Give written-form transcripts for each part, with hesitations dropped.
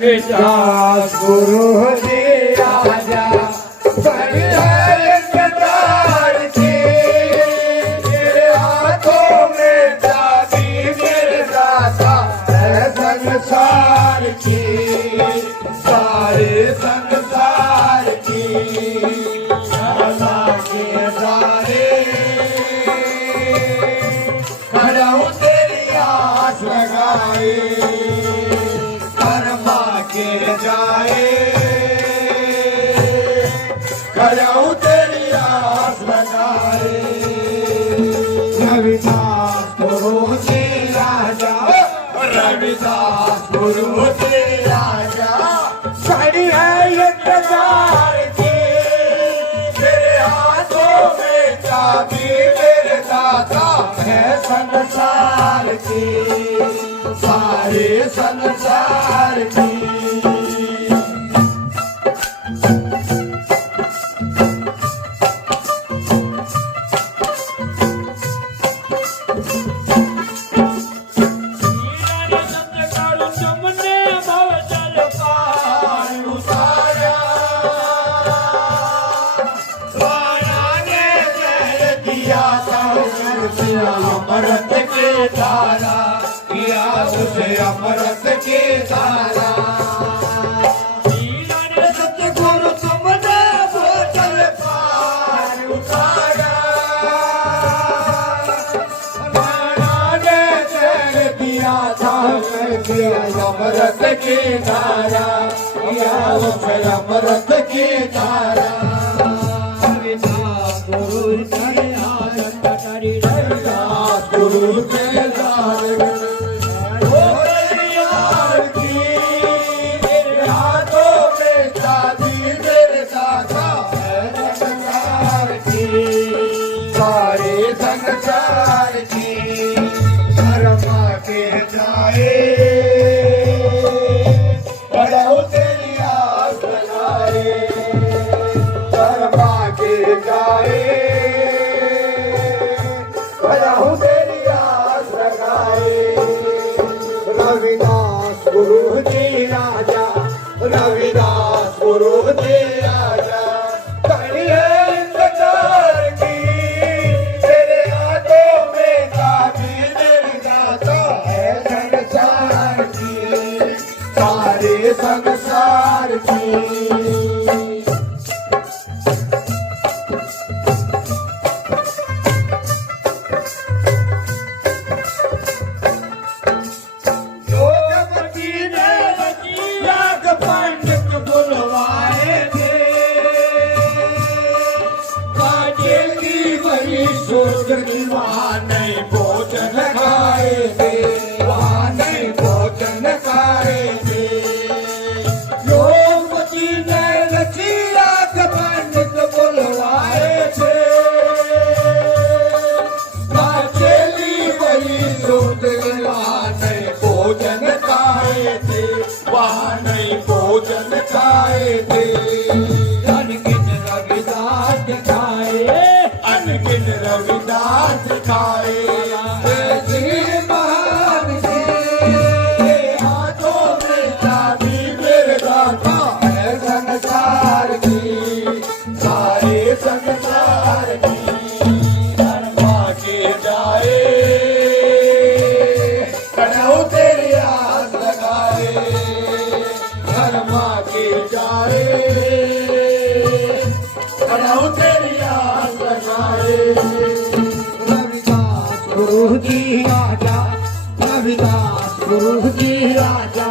दास गुरु जी आजा इंतजार की तेरे हाथों में चाबी मेरे दाता है संसार की सारे संसार की सदा के सारे खड़ा हूँ तेरी आस लगाए जाए खड़ाऊं तेरी आस लगाए रविदास गुरु जी राजा रविदास गुरु जी राजा खड़ी है इंतजार की तेरे हाथों में चाबी मेरे दाता है संसार की सारे संसार की अमृत के धारा किया उसे अमृत के धारा सतगुरु तुमने बोतल पार उतारा राणा ने चैन दिया था किया अमृत की धारा किया उसे अमृत की धारा गुरु के यार की मेरे हाथों में चाबी मेरे दाता है संसार की सारे संसार की धर्मा के जाए बढ़ाओ तेरी आस लगाए धर्मा के जाए बढ़ाओ रविदास गुरु जी राजा रविदास गुरु जी राजा खड़ी है इंतजार की तेरे हाथों में चाबी मेरे दाता है संसार की सारे संसार की वहाँ नहीं भोजन खाए थे वहाँ नहीं भोजन खाए थे योगपति ने लचीला पंडित बुलवाए थे चेली वही सोच वहाँ नहीं भोजन खाए थे वहाँ नहीं भोजन खाए थे अनगिन रविदास खाए अनगिन रविदास खाए महान के हाथों में चाबी मेरे दाता है संसार की सारे संसार की धर्मा के जाए खड़ाओ तेरी आस लगाए धर्मा के जाए खड़ाओ तेरी आस लगाए गुरु जी आजा रविदास गुरु जी आजा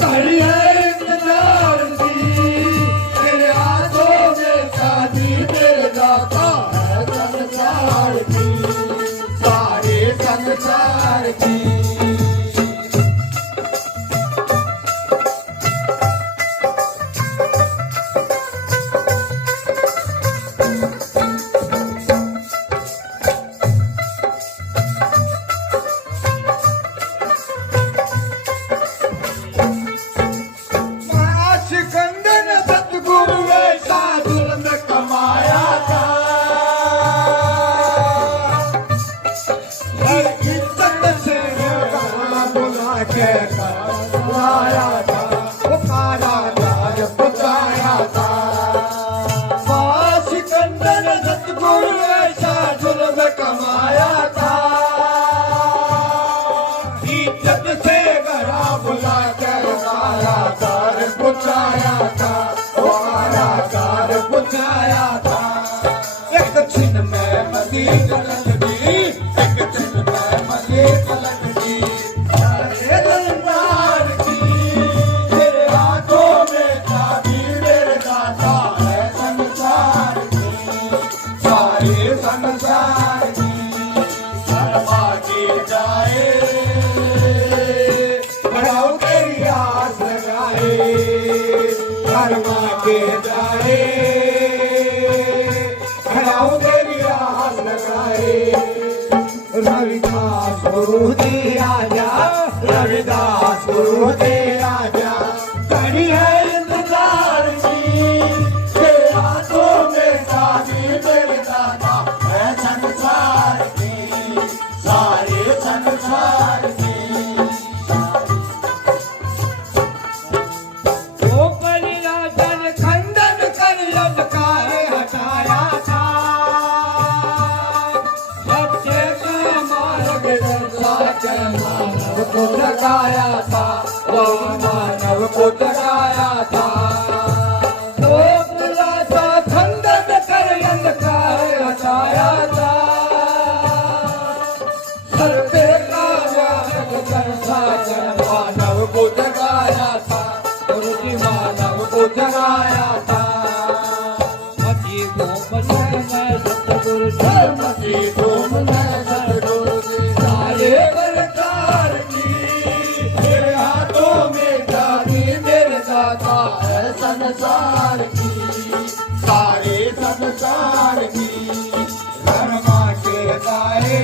खड़ी है इंतजार की तेरे हाथों में चाबी मेरे दाता है संसार की सारे संसार की जलन दी एक दिन मैं मले पलट दी सारे संसार की तेरे हाथों में चाबी मेरे दाता है संसार की सारे संसार की शर्मा के जाए बढ़ाओ तेरी आस लगाए शर्मा के जाए बढ़ाओ तेरी आस लगाए रविदास गुरु जी आजा रविदास गुरु जी आजा कड़ी है इंतजार की तेरे हाथों में चाबी मेरे दाता है संसार की सारे संसार की ओ परिराजन खंडन कर ललकारे हटाया था सत्य का मार्ग दर्शाकर मानव को जगाया था वो मानव को जगाया था ओ परिराजन खंडन कर ललकारे हटाया था सत्य का मार्ग दर्शाकर मानव को जगाया था गुरुजी मानव को जगाया था मती घूम मैं सतगुरु मती घूम मैं सतगुरु जी सारे प्रकार की तेरे हाथों में चाबी मेरे दाता है संसार की सारे संसार की शर्मा के गाए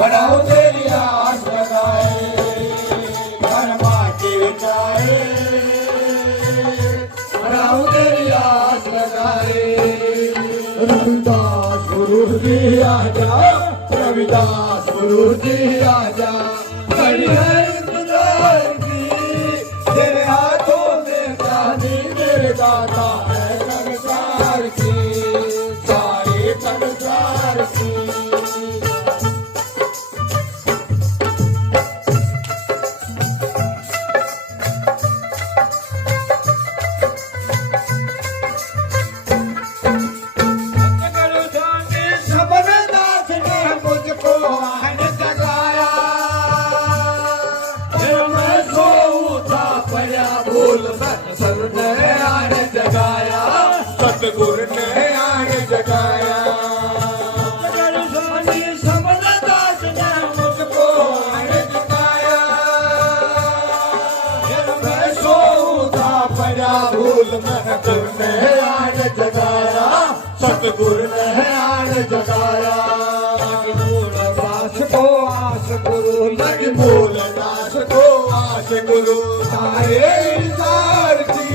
बढ़ाओ तेरी आस लगाए शर्मा के जाए बढ़ाओ तेरी आस लगाए रविदास गुरु जी आजा रविदास गुरु जी आजा बड़ी है इंतजार की तेरे हाथों में चाबी मेरे दाता है संसार की सारे संसार की सतगुरु स्वामी सबरदास ने मुझको आन जगाया फिर मैं सोऊं था पया भूल सर ने आन जगाया सतगुरु ने आन जगाया सतगुरु स्वामी सबरदास ने मुझको आन जगाया फिर मैं सोऊं था पया भूल सर ने आन जगाया सतगुरु ने आन जगाया दास को आस गुरु लग बोल दास को आस गुरु सारे इंसान की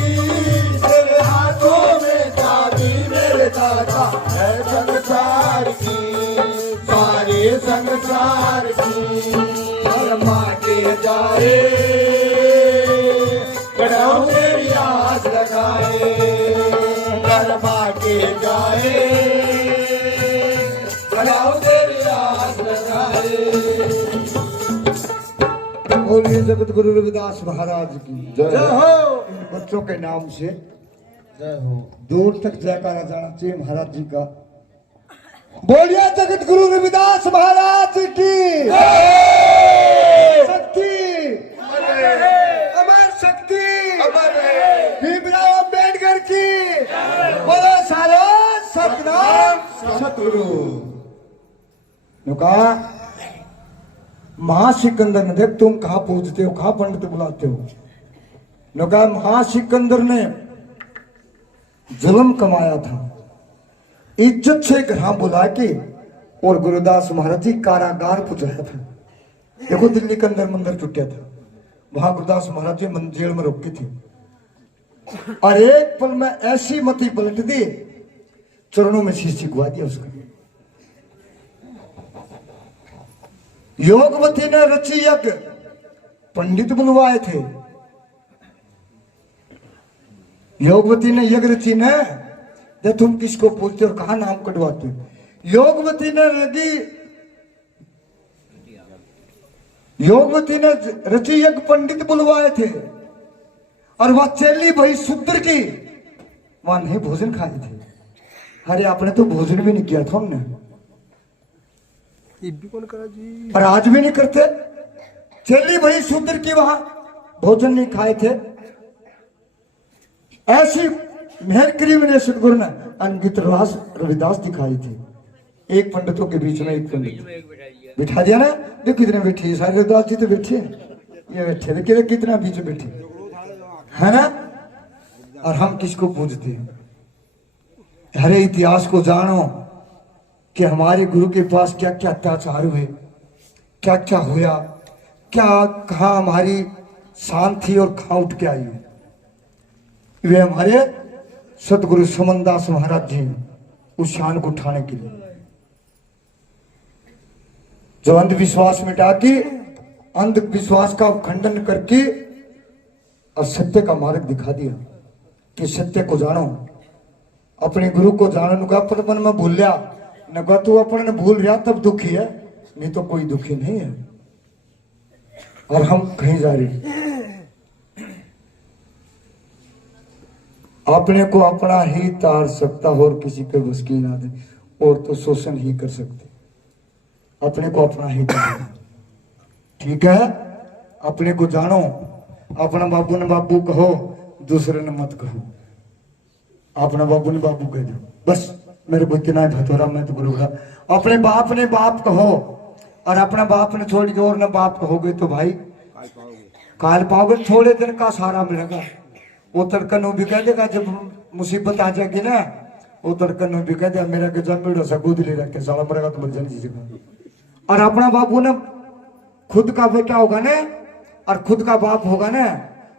तेरे हाथों में चाबी मेरे दाता है संसार की सारे संसार की शर्मा के जाए बढ़ाओ तेरी आस लगाए शर्मा के जाए बढ़ाओ तेरी आस लगाए बोलिए जगत गुरु रविदास महाराज की जय हो इन बच्चों के नाम से जय हो दूर तक जयकारा जाना चाहिए महाराज जी का। बोलिए जगत गुरु रविदास महाराज की शक्ति अमर शक्ति भीमराव अम्बेडकर की बोलो सालो सतनाम सतगुरु ने कहा महासिकंदर ने, देख तुम कहा पूजते हो कहा पंडित बुलाते हो, ने कहा महासिकंदर ने जुल्म कमाया था, इज्जत से घर बुला के और गुरुदास महाराज जी कारागार पहुंचाया था। देखो दिल्ली के अंदर मंदिर टूटा था, वहां गुरुदास महाराज जी जेल में रोके थे और एक पल में ऐसी मती पलट दी, चरणों में शीश गुआ दिया उसका। योगवती ने रची यज्ञ, पंडित बुलवाए थे। योगवती ने यज्ञ रची ने, दे तुम किसको पूछते हो कहा नाम कटवाते हो। योगवती ने रची यज्ञ पंडित बुलवाए थे और वह चेली भाई शूद्र की वहां नहीं भोजन खाए थे। अरे आपने तो भोजन भी नहीं किया था हमने, ये भी कौन करा जी? और आज भी नहीं करते। चली वही शूद्र की वहां भोजन नहीं खाए थे। ऐसी मेहर करी मैंने सदगुरु ने अनगित रास रविदास दिखाई थी। एक पंडितों के बीच में एक पंडित बिठा दिया ना। जो कितने बैठे सारे रविदास जी तो बैठे, ये बैठे देखिए कितना बीच में बैठे है ना। और हम किसको पूजते हैं? हरे इतिहास को जानो कि हमारे गुरु के पास क्या क्या अत्याचार हुए, क्या क्या हुआ, क्या कहा हमारी शान थी और कहा उठ के आई है। वे हमारे सतगुरु समनदास महाराज जी उस शान को उठाने के लिए जो अंधविश्वास मिटा के, अंधविश्वास का खंडन करके और सत्य का मार्ग दिखा दिया कि सत्य को जानो, अपने गुरु को जानो। अपन में भूल लिया न, तू अपन ने भूल रहा तब दुखी है, नहीं तो कोई दुखी नहीं है। और हम कहीं जा रहे, अपने को अपना ही तार सकता हो और किसी पे बस की ना दे, और तो शोषण ही कर सकते। अपने को अपना ही तार, ठीक है। अपने को जानो, अपना बाबू ने बाबू कहो, दूसरे ने मत कहो। अपना बाबू ने बाबू कह दो, बस मेरे को इतना भतोरा मैं तो गुरु का। अपने बाप ने बाप कहो, और अपना बाप ने छोड़ के और न बाप कहोगे तो भाई काल पाओगे। थोड़े दिन का सहारा मिलेगा। वो तड़कन भी कह देगा जब मुसीबत आ जाएगी ना, वो तड़कन भी कह देगा मेरा जमीन गोद ले रखे साला मरेगा तो मर जाएगी। और अपना बापू ने खुद का बेटा होगा ना और खुद का बाप होगा ना,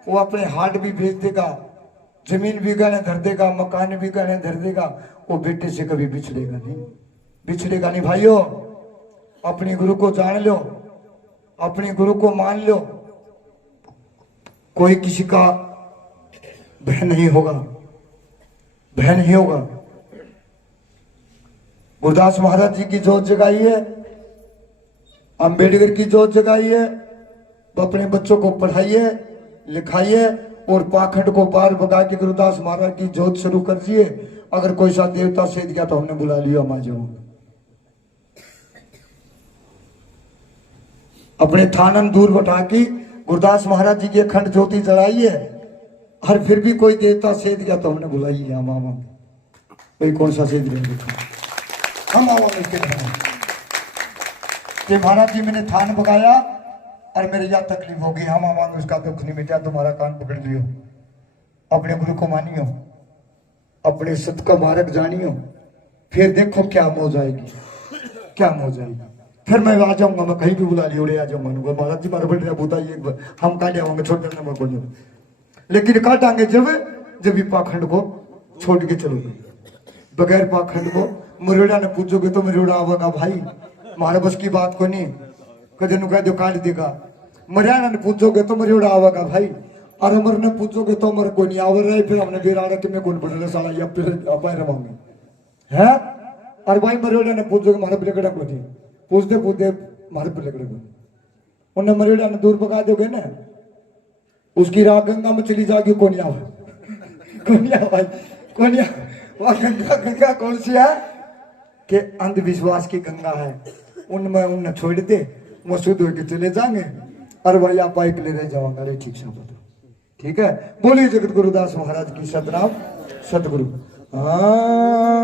वो अपने हार्ट भी भेज देगा, जमीन भी गहने धर देगा, मकान भी गहने धर देगा। वो बेटे से कभी बिछड़ेगा नहीं, बिछड़ेगा नहीं। भाइयों, अपने गुरु को जान लो, अपने गुरु को मान लो। कोई किसी का भय नहीं होगा, भय नहीं होगा। गुरुदास महाराज जी की जोत जगाई है, अंबेडकर की जोत जगाई है। अपने बच्चों को पढ़ाइए, लिखाइए और पाखंड को पार भगा के गुरुदास महाराज की जोत शुरू कर दिए। अगर कोई सा देवता सेध गया तो हमने बुला लिया, हम आ जाओगे। अपने थानन दूर बैठा के गुरुदास महाराज जी की अखंड ज्योति जलाई है, और फिर भी कोई देवता सेध गया तो हमने बुलाई है, हम आवांगे। भाई कौन सा सेध लेंगे, हम आवांगे इसके कि महाराज जी मैंने थान बगाया और मेरे यह तकलीफ होगी, हम आवांगे, उसका दुख नहीं मिटा, तुम्हारा कान पकड़ लियो। अपने गुरु को मानियो, अपने सत का मार्ग जानियो, फिर देखो क्या मौज आएगी, क्या मौज आएगी। फिर मैं आ जाऊंगा, मैं कहीं भी बुला लियो, उड़े आ जाऊंगा। महाराज जी मारे बढ़ बताइए, हम काटे आवांगे, छोड़ देना मैं बोल, लेकिन काटांगे जब भी पाखंड को छोड़ के चलोगे। बगैर पाखंड को मुरेड़ा ने पूछोगे तो मुरेड़ा आवेगा भाई, मारे बस की बात को नहीं। कदे नु कह दो काट देगा। मरियाणा ने पूछोगे तो मुरेड़ा आवेगा भाई, और अमर ने पूछोगे तो अमर को नहीं आवर रहे। फिर हमने बेराड़ा कि मैं कौन पड़ रहा साला, या फिर अपाय रवांगे है। और भाई मरेड़ा ने पूछोगे मारे बिलगड़ा को नहीं, पूछते पूछते मारे बिलगड़ा को उन्हें मरेड़ा ने दूर भगा दोगे ना, उसकी राह गंगा में चली जाएगी। कोनिया भाई, कोनिया वह गंगा कौन सी है कि अंधविश्वास की गंगा है। उनमें उन्हें छोड़ दे, वो शुद्ध होकर चले जाएंगे, और भाई आप बाइक ले रहे जाओगे। अरे ठीक से बताओ, ठीक है। बोलिए जगत गुरुदास महाराज की सतनाम सतगुरु। हाँ।